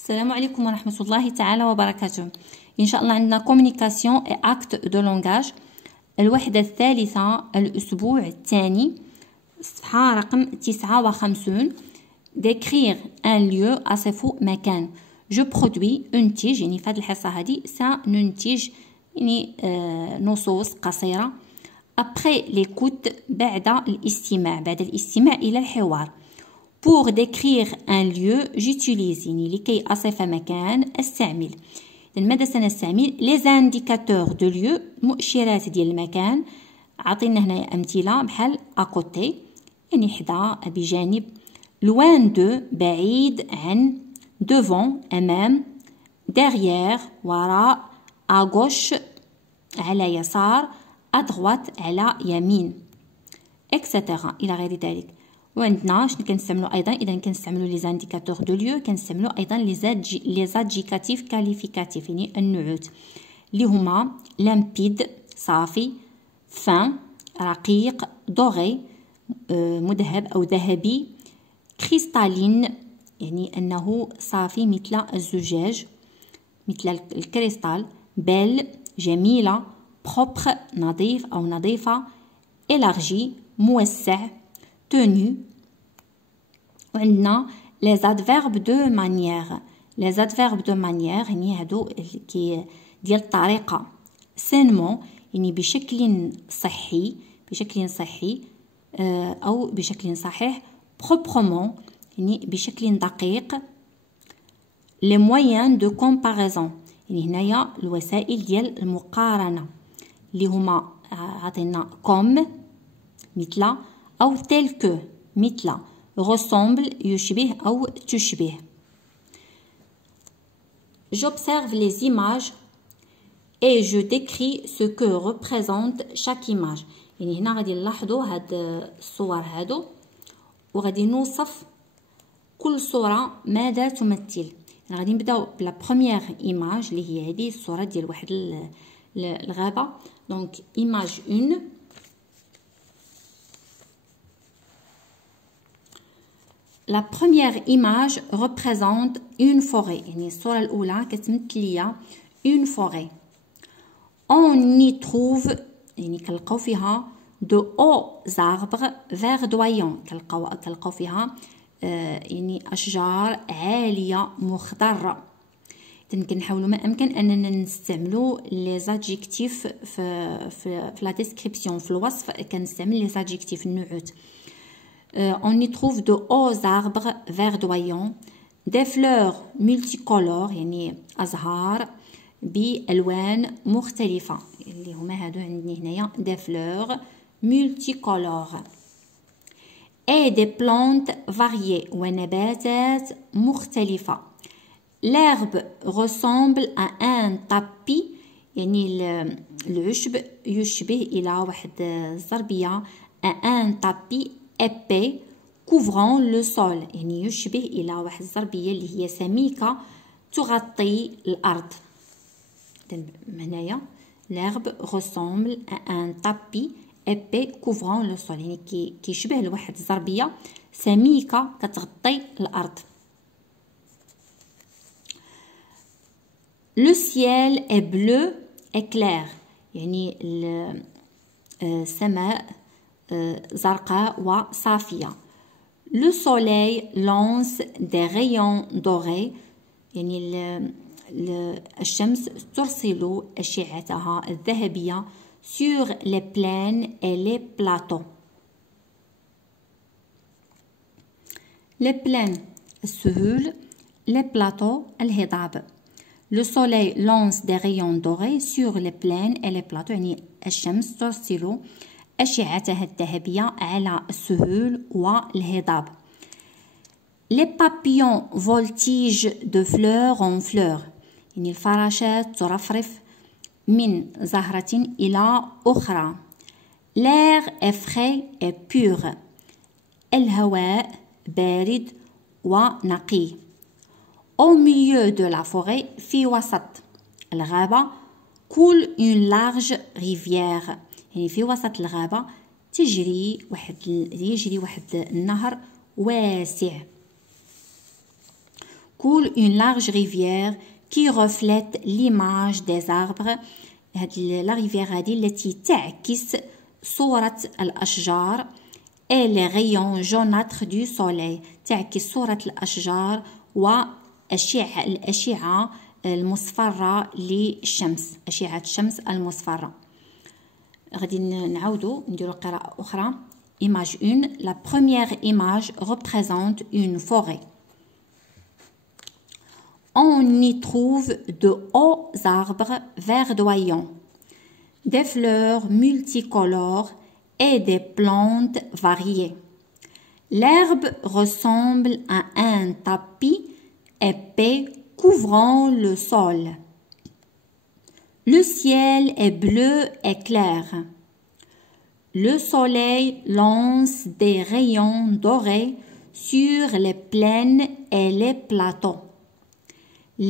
السلام عليكم ورحمة الله تعالى وبركاته. إن شاء الله عندنا communication et acte de langage، الوحدة الثالثة، الأسبوع الثاني، صفحة رقم 59. décrire un lieu أصف مكان. je produis أنتج، يعني في هذه الحصة هذه سننتج يعني نصوص قصيرة. après l'écoute بعد الاستماع إلى الحوار. pour décrire un lieu j'utilise، يعني لكي أصف مكان استعمل. ماذا سنستعمل؟ les indicateurs de lieu، مؤشرات ديال المكان. عطينا هنا أمثلة بحال à côté، يعني حدا، بجانب. loin de، بعيد عن. devant، أمام. derrière، وراء. à gauche، على يسار. à droite، على يمين، etc. إلى غير ذلك. وعندنا شنو كنستعملوا ايضا؟ اذا كنستعملوا لي زانديكاتور دو ليو، كنستعملوا ايضا لي زادجيكاتيف كاليفيكاتيف، يعني النعوت اللي هما لامبيد صافي، فان رقيق، دوغي مذهب او ذهبي، كريستالين يعني انه صافي مثل الزجاج، مثل الكريستال، بيل جميله، بروبر نظيف او نظيفه، élargi موسع، tenu. وعندنا les adverbes de manière. les adverbes de manière يعني هادو كي ديال الطريقة. sainement يعني بشكل صحي، أو بشكل صحيح. proprement يعني بشكل دقيق. les moyens de comparaison يعني هنايا الوسائل ديال المقارنة اللي هما عطينا comme مثل، أو tel que مثل، ressemble يشبه أو تشبه. j'observe les images et je décris ce que représente chaque image. يعني هنا غادي نلاحظوا هاد الصور هادو وغادي نوصف كل صورة ماذا تمثل. يعني غادي نبداو بلا بروميير ايماج اللي هي هذه الصورة ديال واحد الغابة. دونك ايماج 1. La première image représente une forêt. يعني الصورة الأولى كتمثل ليا une forêt. On y trouve يعني كنلقاو فيها de hauts arbres verdoyants. كنلقاو فيها يعني أشجار عالية مخضرة. إذن كنحاولوا ما أمكن أننا نستعملوا لي زادجيكتيف في لا ديسكريبسيون، في الوصف كنستعمل لي زادجيكتيف النعوت. On y trouve de hauts arbres verdoyants, des fleurs multicolores يعني أزهار بألوان مختلفة اللي هما هادو عندي هنايا des fleurs multicolores et des plantes variées ونباتات مختلفة. L'herbe ressemble à un tapis يعني العشب يشبه إلى واحد الزربية à un tapis épais couvrant le sol يعني يشبه إلى واحد الزربية اللي هي سميكة تغطي الأرض. هنايا l'herbe ressemble à un tapis épais couvrant le sol يعني كيشبه لواحد الزربية سميكة كتغطي الأرض. Le ciel est bleu et clair يعني السماء زرقاء وصافية. Le soleil lance des rayons dorés يعني الشمس ترسل أشعتها الذهبية sur les plaines et les plateaux. les plaines السهول، les plateaux الهضاب. Le soleil lance des rayons dorés sur les plaines et les plateaux يعني الشمس ترسل أشعتها الذهبية على السهول والهضاب. Les papillons voltigent de fleur en fleur يعني الفراشات ترفرف من زهرة إلى أخرى. L'air est frais et pur الهواء بارد ونقي. Au milieu de la forêt في وسط الغابة coule une large rivière يعني في وسط الغابة يجري واحد النهر واسع. coule une large rivière qui reflète l'image des arbres. la rivière هذه التي تعكس صورة الأشجار et les rayons jaunâtres du soleil. تعكس صورة الأشجار الأشعة المصفرة للشمس، أشعة الشمس المصفرة. غادي نعاودو نديرو قراءة أخرى. Image 1. La première image représente une forêt. On y trouve de hauts arbres verdoyants, des fleurs multicolores et des plantes variées. L'herbe ressemble à un tapis épais couvrant le sol. Le ciel est bleu et clair. Le soleil lance des rayons dorés sur les plaines et les plateaux.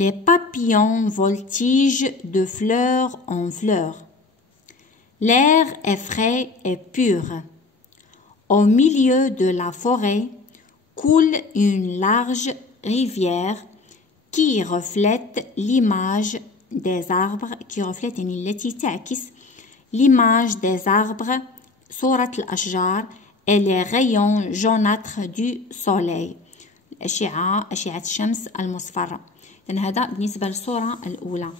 Les papillons voltigent de fleur en fleur. L'air est frais et pur. Au milieu de la forêt coule une large rivière qui reflète l'image des arbres, qui reflète التي تعكس l'image des arbres, صورة الأشجار et les rayons jaunâtres du soleil. أشعة الشمس المصفرة. إذن هذا بالنسبة للصورة الأولى.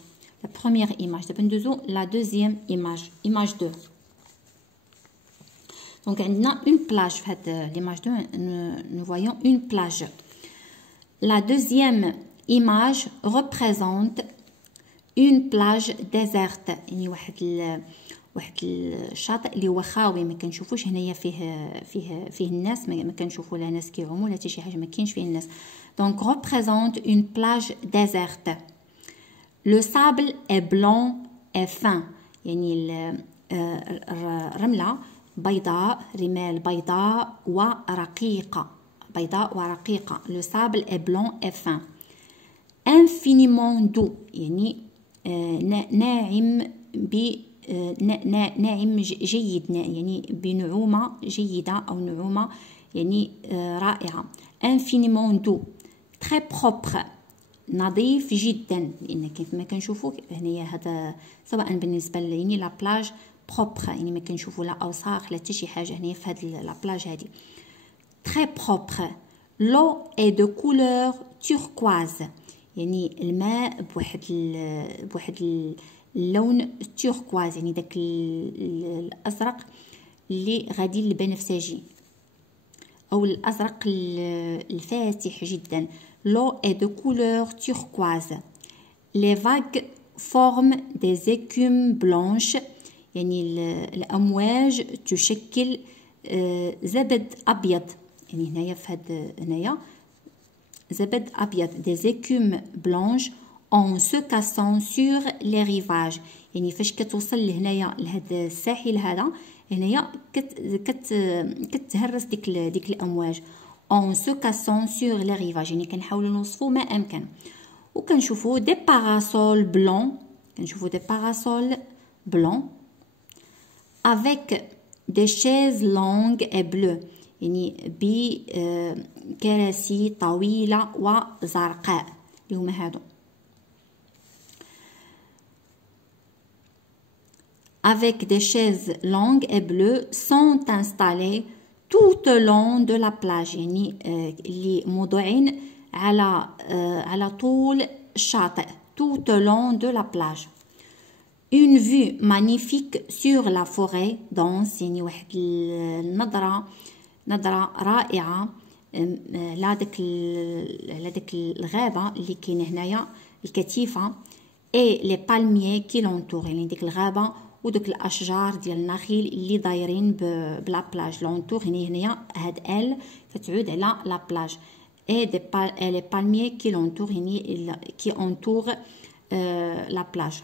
La première image. دابا ندوزو la deuxième image. Image 2. Donc عندنا une plage في هاد l'image 2. Nous voyons une plage. La deuxième image représente une plage déserte. يعني واحد الشاطئ اللي هو خاوي، ما كنشوفوش هنايا فيه الناس، ما كنشوفوا لا ناس كيعوموا لا حتى شي حاجه، ما كاينش فيه الناس. Donc représente une plage déserte. Le sable est blanc et fin. يعني الرمله بيضاء، رمال بيضاء ورقيقه، بيضاء ورقيقه. Le sable est blanc et fin. Infiniment doux يعني ناعم ناعم جيد، يعني بنعومة جيدة أو نعومة يعني رائعة. infiniment doux. très propre نظيف جدا، لأن كيف ما كنشوفو هنايا هذا سواء بالنسبة يعني لا بلاج propre، يعني ما كنشوفو لا أوساخ لا حتى شي حاجة هنايا في هاد لا بلاج هادي. très propre. l'eau est de couleur turquoise يعني الماء بواحد اللون توركواز، يعني داك الازرق اللي غادي للبنفسجي او الازرق الفاتح جدا. l'eau est de couleur turquoise. les vagues forment des écumes blanches يعني الامواج تشكل زبد ابيض، يعني هنايا في هاد هنايا زبد أبيض. des écumes blanches en se cassant sur les rivages. يعني فاش كتوصل لهنايا لهاد الساحل هذا هنايا كتهرس ديك الأمواج. en se cassant sur les rivages يعني كنحاولوا نوصفوا ما أمكن. وكنشوفوا des parasols blancs، كنشوفوا des parasols blancs avec des chaises longues et bleues يعني بكراسي طويلة وزرقاء اللي هما هادو. avec des chaises longues et bleues sont installées tout le long de la plage يعني اللي موضوعين على طول الشاطئ tout le long de la plage. une vue magnifique sur la forêt dense يعني واحد نظرة رائعة على داك الغابة اللي كاينه هنايا الكثيفة et les palmiers qui l'entourent يعني ديك الغابة ودوك الاشجار ديال النخيل اللي دايرين بلا بلاج. لونتور هنايا هاد ال كتعود على لا بلاج et les palmiers qui l'entourent يعني qui entourent la plage.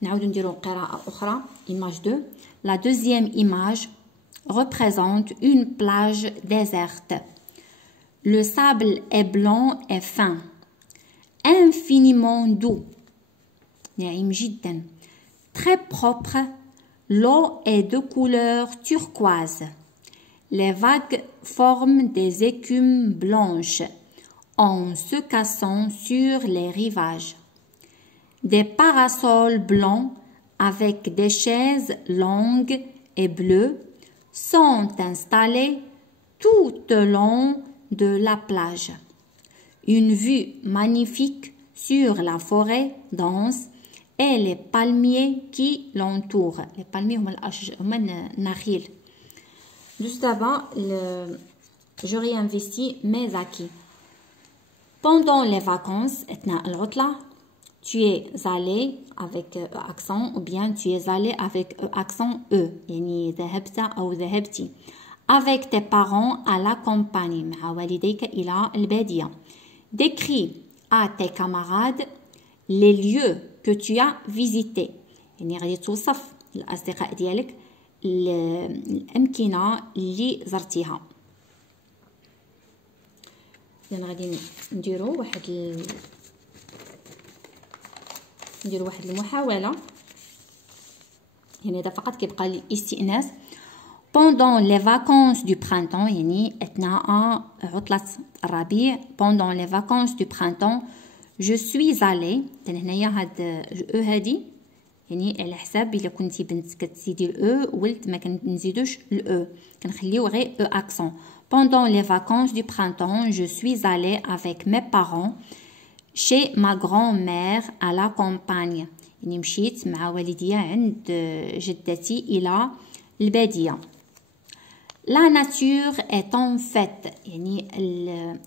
نعاودو نديرو قراءة أخرى. image 2. la deuxième image représente une plage déserte. Le sable est blanc et fin, infiniment doux, ناعم جدا. très propre. l'eau est de couleur turquoise. Les vagues forment des écumes blanches. en se cassant sur les rivages. Des parasols blancs avec des chaises longues et bleues sont installés tout le long de la plage. Une vue magnifique sur la forêt dense et les palmiers qui l'entourent. Les palmiers هما النخيل. Juste avant, je réinvestis mes acquis. Pendant les vacances, tu es allé avec accent ou bien tu es allé avec accent E. يعني ذهبت أو ذهبتي. Avec tes parents à la campagne. مع والديك إلى البادية. Décris à tes camarades les lieux que tu as visités. يعني غادي توصف الأصدقاء ديالك الأمكنة اللي زرتيها. إذن غادي نديرو واحد المحاولة. يعني هذا فقط كيبقى الاستئناس. Pendant les vacances du printemps يعني أثناء عطلة الربيع. Pendant les vacances du printemps je suis allée. هنايا هادي يعني على حساب إلا كنتي بنت كتزيدي الأو ولد ما كنزيدوش الأو كنخليو غير أو أكسون. Pendant les vacances du printemps je suis allée avec mes parents chez ma grand-mère à la campagne. يعني مشيت مع والديا عند جدتي إلى البادية. La nature est en fête. يعني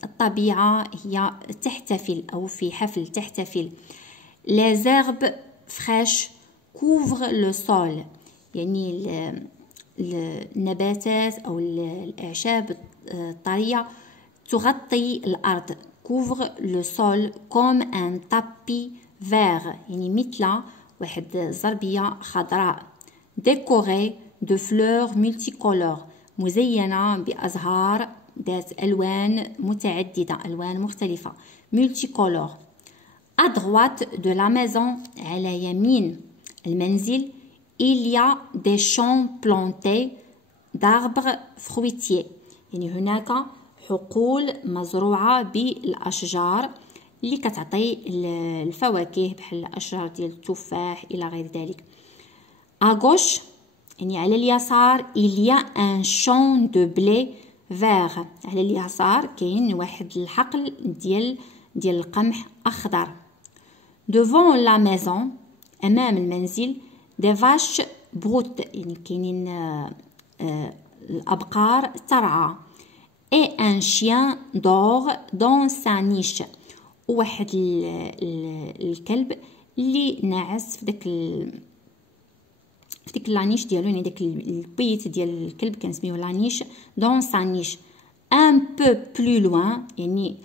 الطبيعة هي تحتفل أو في حفل تحتفل. Les herbes fraîches couvrent le sol. يعني النباتات أو الأعشاب الطرية تغطي الأرض. Couvre le sol comme un tapis vert. يعني مثل واحد الزربية خضراء. Décoré de fleurs multicolores. مزينة بأزهار ذات ألوان متعددة ألوان مختلفة. Multicolores. À droite de la maison على يمين المنزل il y a des champs plantés d'arbres fruitiers. يعني هناك حقول مزروعة بالأشجار اللي كتعطي الفواكه بحال الأشجار ديال التفاح إلى غير ذلك. À gauche يعني على اليسار il y a un champ de blé vert. على اليسار كاين واحد الحقل ديال القمح أخضر. Devant la maison أمام المنزل des vaches brutes. يعني كاينين الأبقار ترعى. Et un chien dort dans sa niche. وواحد الكلب اللي ناعس في ديك لانيش ديالو يعني داك البيت ديال الكلب كنسميوه لانيش dans sa niche. Un peu plus loin يعني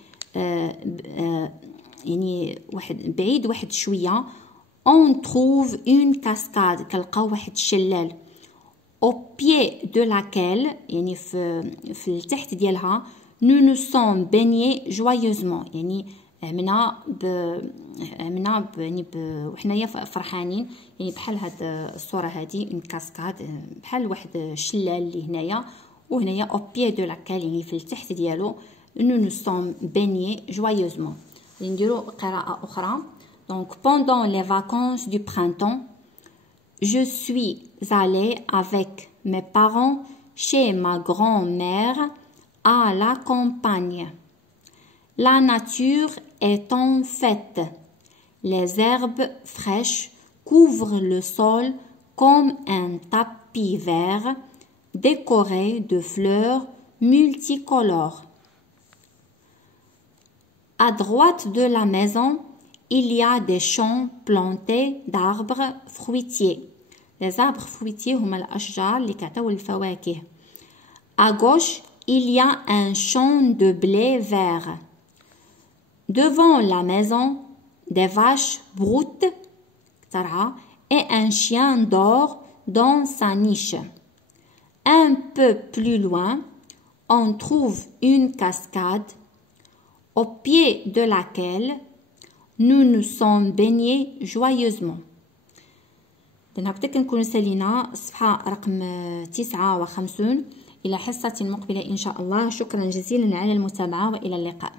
يعني واحد بعيد واحد شويه on trouve une cascade. كنلقاو واحد الشلال. Au pied de laquelle يعني في التحت ديالها nous nous sommes baignés joyeusement. يعني عمنا يعني وحنايا فرحانين يعني بحال هاد الصوره هادي اون كاسكاد بحال واحد الشلال اللي هنايا وهنايا au pied de laquelle يعني في التحت ديالو nous nous sommes baignés joyeusement. نديرو قراءه اخرى. Donc pendant les vacances du printemps je suis allée avec mes parents chez ma grand-mère à la campagne. La nature est en fête. Les herbes fraîches couvrent le sol comme un tapis vert décoré de fleurs multicolores. À droite de la maison, il y a des champs plantés d'arbres fruitiers. Les arbres fruitiers هما الأشجار اللي كيعطيو الفواكه. À gauche, il y a un champ de blé vert. Devant la maison, des vaches broutes et un chien dort dans sa niche. Un peu plus loin, on trouve une cascade au pied de laquelle nous nous sommes baignés joyeusement. هكذا كنكون سالينا الصفحة رقم 59. إلى حصة مقبلة إن شاء الله. شكرا جزيلا على المتابعة وإلى اللقاء.